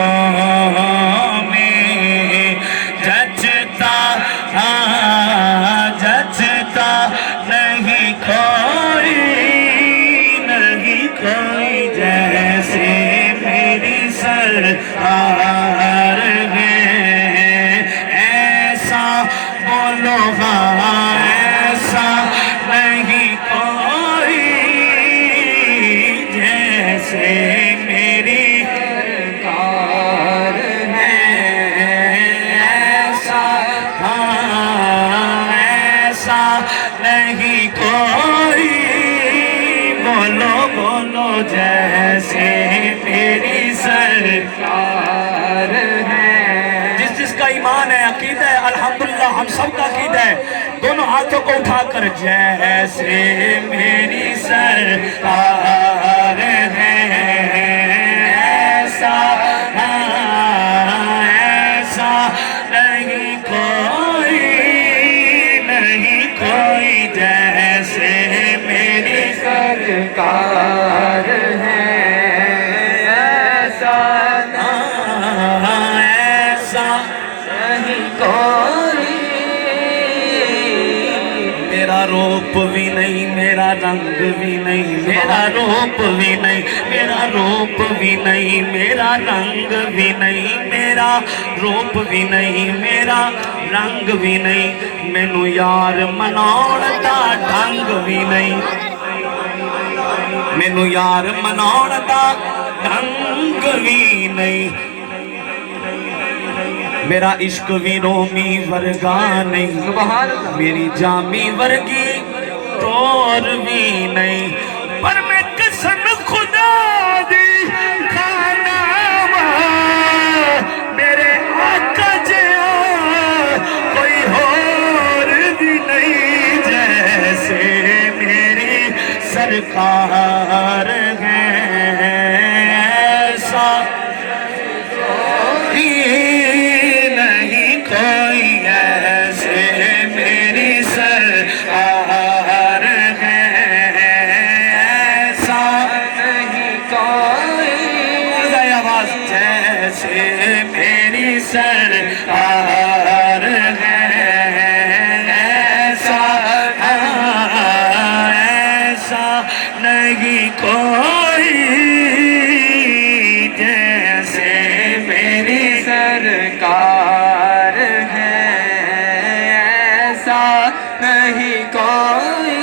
आँखों में जचता जचता नहीं कोई जैसे मेरी सरकार है। ऐसा बोलो हाँ, ऐसा नहीं कोई जैसे मेरी सरकार है। ऐसा हाँ, ऐसा नहीं कोई, बोलो बोलो जैसे मेरी सरकार है। जिस जिसका ईमान है, अकीदा है, अल्हम्दुलिल्लाह हम सब का अकीदा है, दोनों हाथों को उठाकर जैसे मेरी सरकार है। ऐसा ऐसा नहीं कोई जैसे मेरी सरकार है। ऐसा नहीं कोई, मेरा रूप भी नहीं, मेरा रंग भी नहीं, मेरा रूप भी नहीं, मेरा रूप भी नहीं, मेरा रंग भी नहीं, मेरा रूप भी नहीं, मेरा रंग भी नहीं, मैनू यार मनाउण दा ढंग भी नहीं, मैनू यार मनाउण दा ढंग भी नहीं, मेरा इश्क भी रोमी वर्गा नहीं, मेरी जामी वर्गी टोर भी नहीं, पर मैं कसम खुदा दी खाना मेरे आका जिया कोई और भी नहीं जैसे मेरी सरकार है। ऐसा नहीं कोई ऐसे मेरी सरकार है। ऐसा नहीं कोई, आवाज जैसे मेरी सरकार है। ऐसा ऐसा नहीं कोई जैसे मेरी सरकार है। ऐसा नहीं कोई,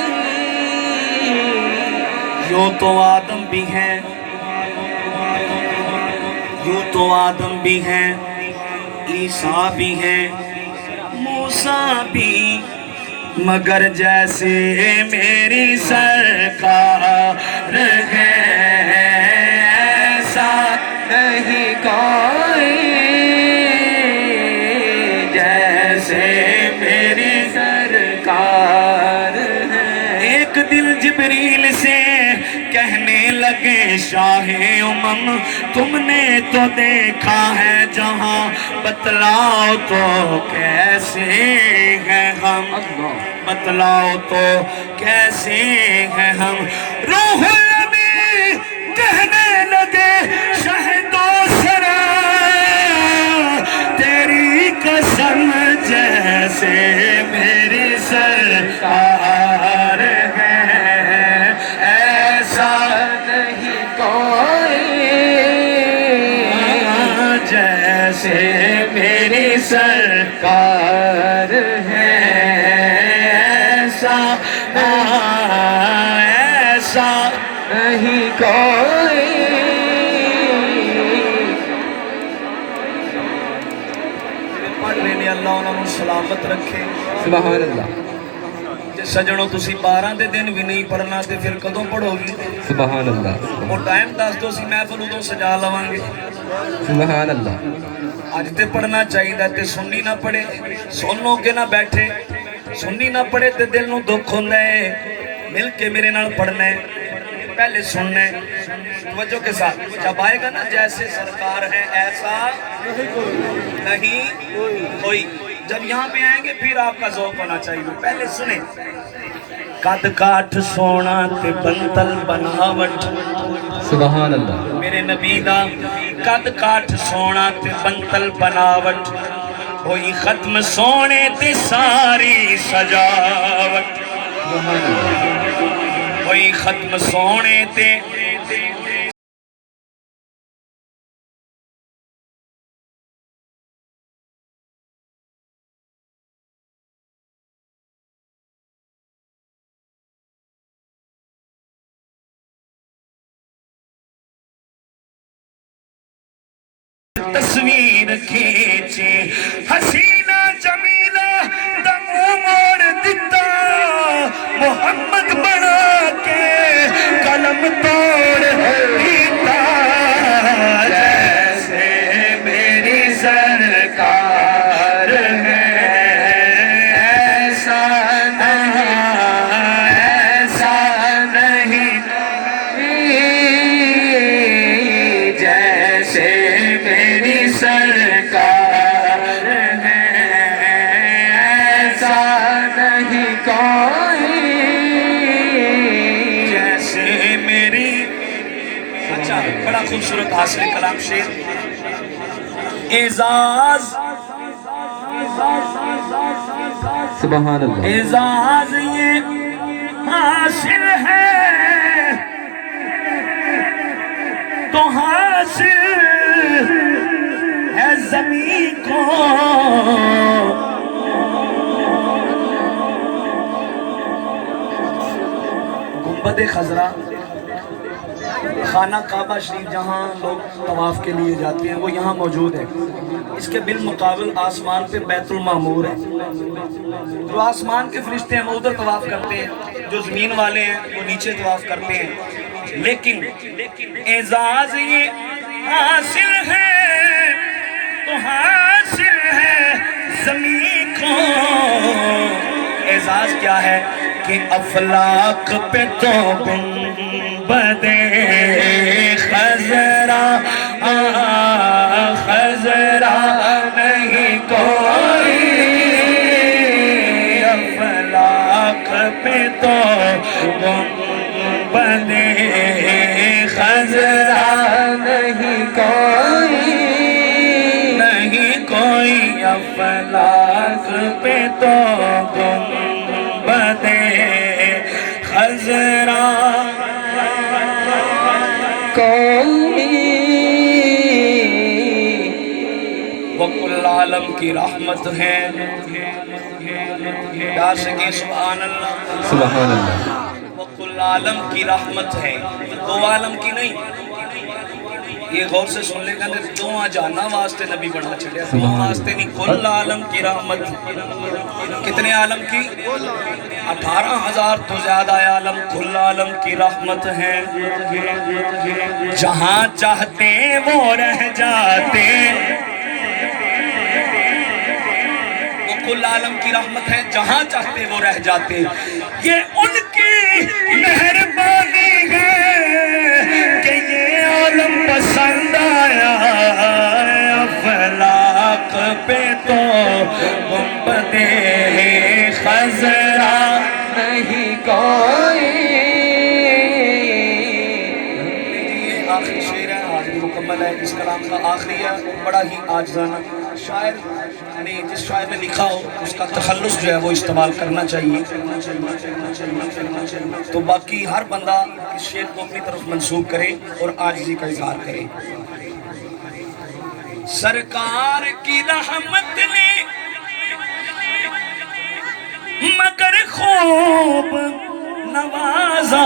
यूं तो आदम भी है, यूं तो आदम भी है, ईसा भी है, मूसा भी, मगर जैसे मेरी सरकार है। ऐसा नहीं कोई जैसे मेरी सरकार है। एक दिल जिब्रील से कहने लगे शाहे उमम तुमने तो देखा है जहां, बतलाओ तो कैसे हैं हम, बतलाओ तो कैसे हैं हम। रूहुल अमीन कहने लगे शहदो सरा तेरी कसम जैसे मेरी सरकार है। ऐसा नहीं कोई जैसे मेरी सरकार है। ऐसा ऐसा नहीं कोई, पढ़ लेने अल्लाह उन्होंने सलामत रखे। सुभान अल्लाह। सजनों तुसी 12 दे दिन भी नहीं पढ़ना तो फिर कदों पढ़ोगी? सुभान अल्लाह। वो टाइम दस दो सी महफिल उदों सजा लवांगे। सुभान अल्लाह। अज ते पढ़ना चाहिए ते सुन्नी ना पढ़े, सुनो के ना बैठे, सुन्नी ना पढ़े ते दिल नूं दुख होंदा है। मिल के मेरे नाल पढ़ना है, पहले सुनना है तवज्जो के साथ। जब आएगा ना जैसे सरकार है ऐसा नहीं कोई, जब यहाँ पे आएंगे फिर आपका ज़ौक़ होना चाहिए। पहले सुने, कद काठ सोना ते बंतल बनावट, सुभान अल्लाह। मेरे नबी दा قد کاٹھ سونا تے بنتل بناوٹ ہوئی ختم سونے تے ساری سجاوٹ ہوئی ختم سونے تے تصویر کھینچے حسینہ جمیلہ دمو موڑ دیتا محمد بنا کے قلم توڑ دیتا جیسے میری سرکار ہے ایسا نہیں جیسے سرکار ہے ایسا نہیں کوئی جیسے میری اچھا بڑا خوبصورت حاصل کلام شعر اعزاز سبحان اللہ اعزاز یہ حاصل ہے تو حاصل ہے زمین کو گنبد خضرا خانہ کعبہ شریف جہاں لوگ طواف کے لیے جاتے ہیں وہ یہاں موجود ہے اس کے بالمقابل آسمان پہ بیت المعمور ہے جو آسمان کے فرشتے ہیں وہ ادھر طواف کرتے ہیں جو زمین والے ہیں وہ نیچے طواف کرتے ہیں لیکن اعزاز یہ حاصل ہے تو حاصل ہے زمین کو اعزاز کیا ہے کہ افلاک پہ تو گنبد خضرا خضرا نہیں کوئی افلاک پہ تو گنبد خضرا نہیں کوئی افلاک پہ تو گنبد خضرا کوئی وہ کل عالم کی رحمت ہے عاشقی سبحان اللہ سبحان اللہ وہ کل عالم کی رحمت ہے دو عالم کی نہیں یہ غور سے سن لے گا دو جانا واسطے نبی بڑھا چلے دو واسطے نہیں کل عالم کی رحمت کتنے عالم کی 18,000 تو زیادہ عالم کل عالم کی رحمت ہے جہاں چاہتے وہ رہ جاتے وہ کل عالم کی رحمت ہے جہاں چاہتے وہ رہ جاتے یہ ان کی مہربانی ہے کہ یہ عالم پسند آیا افلاک پہ تو گنبد خضرا نہیں کوئی یہ آخری شعر ہے حاضری مکمل ہے اس کلام کا آخری ہے بڑا ہی عاجزانہ شاعر یعنی جس شاعر نے لکھا ہو اس کا تخلص جو ہے وہ استعمال کرنا چاہیے تو باقی ہر بندہ اس شعر کو اپنی طرف منسوب کرے اور عاجزی کا اظہار کرے سرکار کی رحمت نے مگر خوب نوازا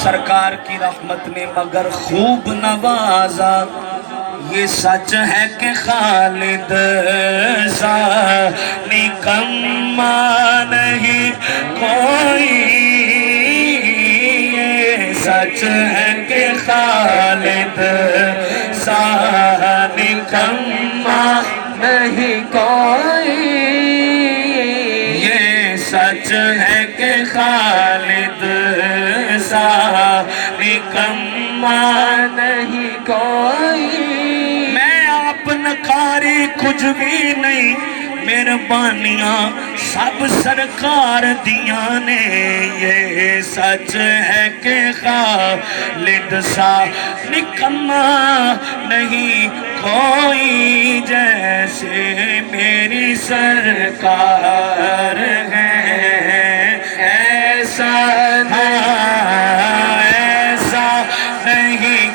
سرکار کی رحمت نے مگر خوب نوازا یہ سچ ہے کہ خالد سا نکما نہیں کوئی یہ سچ ہے کہ خالد سا نکما نہیں کوئی یہ سچ ہے کہ خالد سا نکما نہیں کوئی میں آپ نکاری کچھ بھی نہیں مہربانیاں سب سرکار دیاں نے یہ سچ ہے کہ خالد سا نکما نہیں کوئی جیسے میری سرکار ہے ایسا ایسا نہیں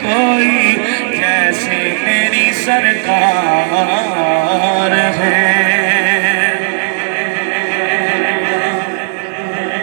کوئی جیسے میری سرکار